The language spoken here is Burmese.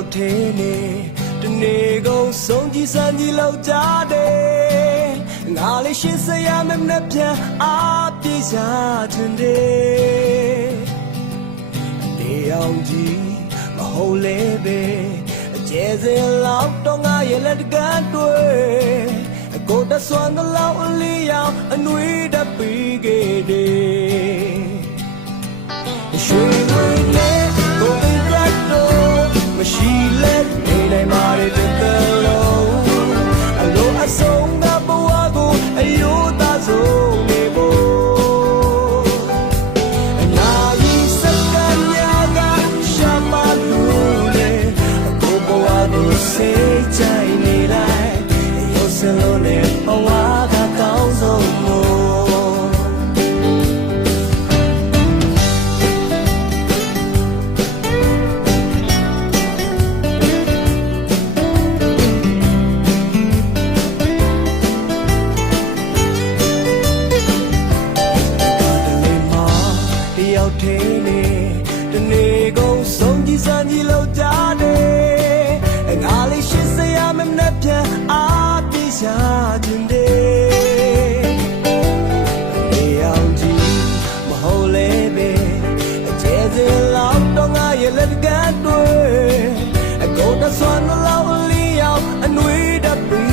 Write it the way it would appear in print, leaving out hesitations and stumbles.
ရောက်သေးနေတနေ့ကုန်ဆုံးကြည်စံကြီးလောက်ကြတယ်ငါလေးရှင်းစရာမနဲ့ပြန်အားပြေးရှာခြင်းတယ်နေအောင်ကြီးမဟုတ်လေပဲအကျဲစင်လောက်တော့ငါရဲ့လက်တကန်းတွေ့ကိုတဆွမ်းတလောက်အလီရောက်အနှွေးတပီးခဲ့တယ်ရွှေဝင်းနဲ့ကိုအင်ဒရက်တော့မရှိလဲနေနိုင်ပါလေတလုံးအလိုအဆုံးကဘဝကိုအယိုးသားဆုံးနေဖို့အနာရီစက္ကန့်များကရှာမလို့လေကိုဘဝကိုစိတ်ကြိုင်နေလိုက်ရုပ်စလုံးနဲ့ဘဝကကောင်းဆုံးမို့ရောက်သေးနေတနေ့ကုန်ဆုံးကြည်စံကြီးလောက်ကြတယ်ငါလေးရှင်းစရာမနဲ့ပြန်အားပြေးရှာခြင်းတယ်နေအောင်ကြီးမဟုတ်လေပဲအကျဲစင်လောက်တော့ငါရဲ့လက်ကတွေ့အကုန်တဆွမ်းလောက်လီရောက်အနှွေးတပီ